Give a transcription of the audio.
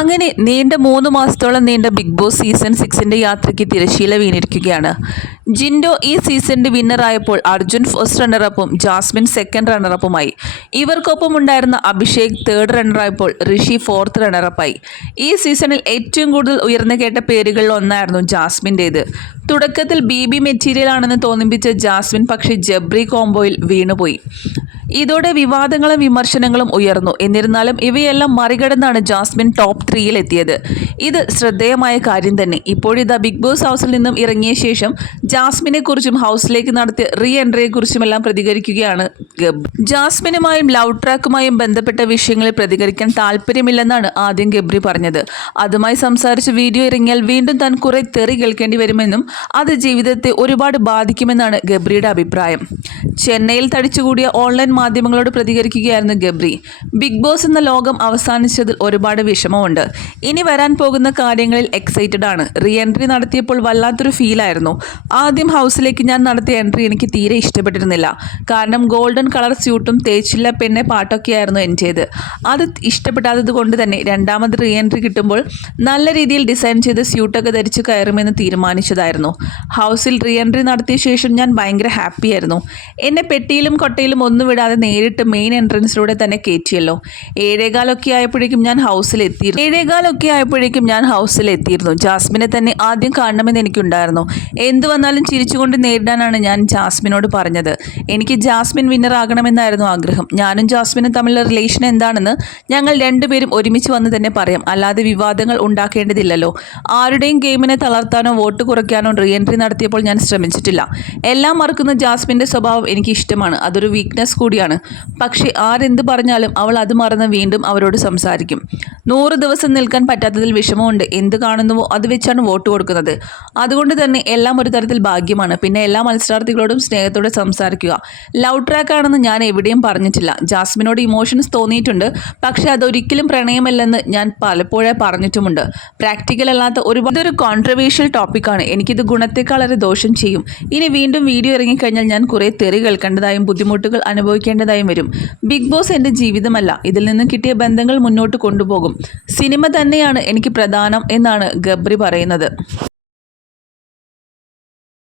അങ്ങനെ നീണ്ട മൂന്ന് മാസത്തോളം നീണ്ട ബിഗ് ബോസ് സീസൺ സിക്സിന്റെ യാത്രയ്ക്ക് തിരശീല വീണിരിക്കുകയാണ്. ജിൻഡോ ഈ സീസണിന്റെ വിന്നറായപ്പോൾ അർജുൻ ഫസ്റ്റ് റണ്ണറപ്പും ജാസ്മിൻ സെക്കൻഡ് റണ്ണറപ്പുമായി ഇവർക്കൊപ്പം ഉണ്ടായിരുന്ന അഭിഷേക് തേർഡ് റണ്ണറായപ്പോൾ ഋഷി ഫോർത്ത് റണ്ണറപ്പായി ഈ സീസണിൽ ഏറ്റവും കൂടുതൽ ഉയർന്നു കേട്ട പേരുകളിൽ ഒന്നായിരുന്നു ജാസ്മിന്റേത് തുടക്കത്തിൽ ബി ബി മെറ്റീരിയൽ ആണെന്ന് തോന്നിപ്പിച്ച ജാസ്മിൻ പക്ഷേ ജബ്രി കോംബോയിൽ വീണുപോയി. ഇതോടെ വിവാദങ്ങളും വിമർശനങ്ങളും ഉയർന്നു. എന്നിരുന്നാലും ഇവയെല്ലാം മറികടന്നാണ് ജാസ്മിൻ ടോപ്പ് ത്രീയിൽ എത്തിയത്. ഇത് ശ്രദ്ധേയമായ കാര്യം തന്നെ. ഇപ്പോഴിതാ ബിഗ് ബോസ് ഹൗസിൽ നിന്നും ഇറങ്ങിയ ശേഷം ജാസ്മിനെ കുറിച്ചും ഹൗസിലേക്ക് നടത്തിയ റീ എൻട്രിയെ കുറിച്ചുമെല്ലാം പ്രതികരിക്കുകയാണ് ഗബ്രി ജാസ്മിനുമായും ലവ് ട്രാക്കുമായും ബന്ധപ്പെട്ട വിഷയങ്ങളിൽ പ്രതികരിക്കാൻ താല്പര്യമില്ലെന്നാണ് ആദ്യം ഗബ്രി പറഞ്ഞത്. അതുമായി സംസാരിച്ച് വീഡിയോ ഇറങ്ങിയാൽ വീണ്ടും താൻ കുറെ തെറി കേൾക്കേണ്ടി വരുമെന്നും അത് ജീവിതത്തെ ഒരുപാട് ബാധിക്കുമെന്നാണ് ഗബ്രിയുടെ അഭിപ്രായം. ചെന്നൈയിൽ തടിച്ചുകൂടിയ ഓൺലൈൻ മാധ്യമങ്ങളോട് പ്രതികരിക്കുകയായിരുന്നു ഗബ്രി. ബിഗ് ബോസ് എന്ന ലോകം അവസാനിച്ചതിൽ ഒരുപാട് വിഷമമുണ്ട്. ഇനി വരാൻ പോകുന്ന കാര്യങ്ങളിൽ എക്സൈറ്റഡ് ആണ്. റീ എൻട്രി നടത്തിയപ്പോൾ വല്ലാത്തൊരു ഫീലായിരുന്നു ആദ്യം ഹൗസിലേക്ക് ഞാൻ നടത്തിയ എൻട്രി എനിക്ക് തീരെ ഇഷ്ടപ്പെട്ടിരുന്നില്ല. കാരണം ഗോൾഡൻ കളർ സ്യൂട്ടും തേച്ചില്ല പെണ്ണെ പാട്ടൊക്കെയായിരുന്നു എന്റേത് അത് ഇഷ്ടപ്പെടാത്തത് കൊണ്ട് തന്നെ രണ്ടാമത് റീ എൻട്രി കിട്ടുമ്പോൾ നല്ല രീതിയിൽ ഡിസൈൻ ചെയ്ത് സ്യൂട്ടൊക്കെ ധരിച്ച് കയറുമെന്ന് തീരുമാനിച്ചതായിരുന്നു. ഹൗസിൽ റീ എൻട്രി നടത്തിയ ശേഷം ഞാൻ ഭയങ്കര ഹാപ്പിയായിരുന്നു എന്നെ പെട്ടിയിലും കൊട്ടയിലും ഒന്നും വിടാതെ നേരിട്ട് മെയിൻ എൻട്രൻസിലൂടെ തന്നെ കയറ്റിയല്ലോ ഏഴേകാലൊക്കെ ആയപ്പോഴേക്കും ഞാൻ ഹൗസിൽ എത്തിയിരുന്നു. ഏഴേകാലൊക്കെ ആയപ്പോഴേക്കും ഞാൻ ഹൗസിൽ എത്തിയിരുന്നു. ജാസ്മിനെ തന്നെ ആദ്യം കാണണമെന്ന് എനിക്കുണ്ടായിരുന്നു. എന്തു വന്നാലും ചിരിച്ചുകൊണ്ട് നേരിടാനാണ് ഞാൻ ജാസ്മിനോട് പറഞ്ഞത്. എനിക്ക് ജാസ്മിൻ വിന്നർ ആകണമെന്നായിരുന്നു ആഗ്രഹം. ഞാനും ജാസ്മിനും തമ്മിലുള്ള റിലേഷൻ എന്താണെന്ന് ഞങ്ങൾ രണ്ടുപേരും ഒരുമിച്ച് വന്ന് തന്നെ പറയാം. അല്ലാതെ വിവാദങ്ങൾ ഉണ്ടാക്കേണ്ടതില്ലല്ലോ. ആരുടെയും ഗെയിമിനെ തളർത്താനോ വോട്ട് കുറയ്ക്കാനോ റീ എൻട്രി നടത്തിയപ്പോൾ ഞാൻ ശ്രമിച്ചിട്ടില്ല. എല്ലാം മറക്കുന്ന ജാസ്മിന്റെ സ്വഭാവം എനിക്ക് ഇഷ്ടമാണ് അതൊരു വീക്ക്നെസ് കൂടിയാണ്. പക്ഷേ ആരെന്ത് പറഞ്ഞാലും അവൾ അത് മറന്ന് വീണ്ടും അവരോട് സംസാരിക്കും. നൂറ് ദിവസം നിൽക്കാൻ പറ്റാത്തതിൽ വിഷമമുണ്ട്. എന്ത് കാണുന്നുവോ അത് വെച്ചാണ് വോട്ട് കൊടുക്കുന്നത്. അതുകൊണ്ട് തന്നെ എല്ലാം ഒരു തരത്തിൽ ഭാഗ്യമാണ്. പിന്നെ എല്ലാ മത്സരാർത്ഥികളോടും സ്നേഹത്തോടെ സംസാരിക്കുക. ലവ് ട്രാക്ക് ആണെന്ന് ഞാൻ എവിടെയും പറഞ്ഞിട്ടില്ല. ജാസ്മിനോട് ഇമോഷൻസ് തോന്നിയിട്ടുണ്ട്. പക്ഷേ അതൊരിക്കലും പ്രണയമല്ലെന്ന് ഞാൻ പലപ്പോഴേ പറഞ്ഞിട്ടുമുണ്ട്. പ്രാക്ടിക്കൽ അല്ലാത്ത ഒരു ഇതൊരു കോൺട്രവേഴ്ഷ്യൽ ടോപ്പിക്കാണ് എനിക്കിത് ഗുണത്തെക്കാളേറെ ദോഷം ചെയ്യും. ഇനി വീണ്ടും വീഡിയോ ഇറങ്ങിക്കഴിഞ്ഞാൽ ഞാൻ കുറേ തെറി കേൾക്കേണ്ടതായും ബുദ്ധിമുട്ടുകൾ അനുഭവിക്കേണ്ടതായും വരും. ബിഗ് ബോസ് എന്റെ ജീവിതമല്ല. ഇതിൽ നിന്നും കിട്ടിയ ബന്ധങ്ങൾ മുന്നോട്ട് കൊണ്ടുപോകും. സിനിമ തന്നെയാണ് എനിക്ക് പ്രധാനം എന്നാണ് ഗബ്രി പറയുന്നത്.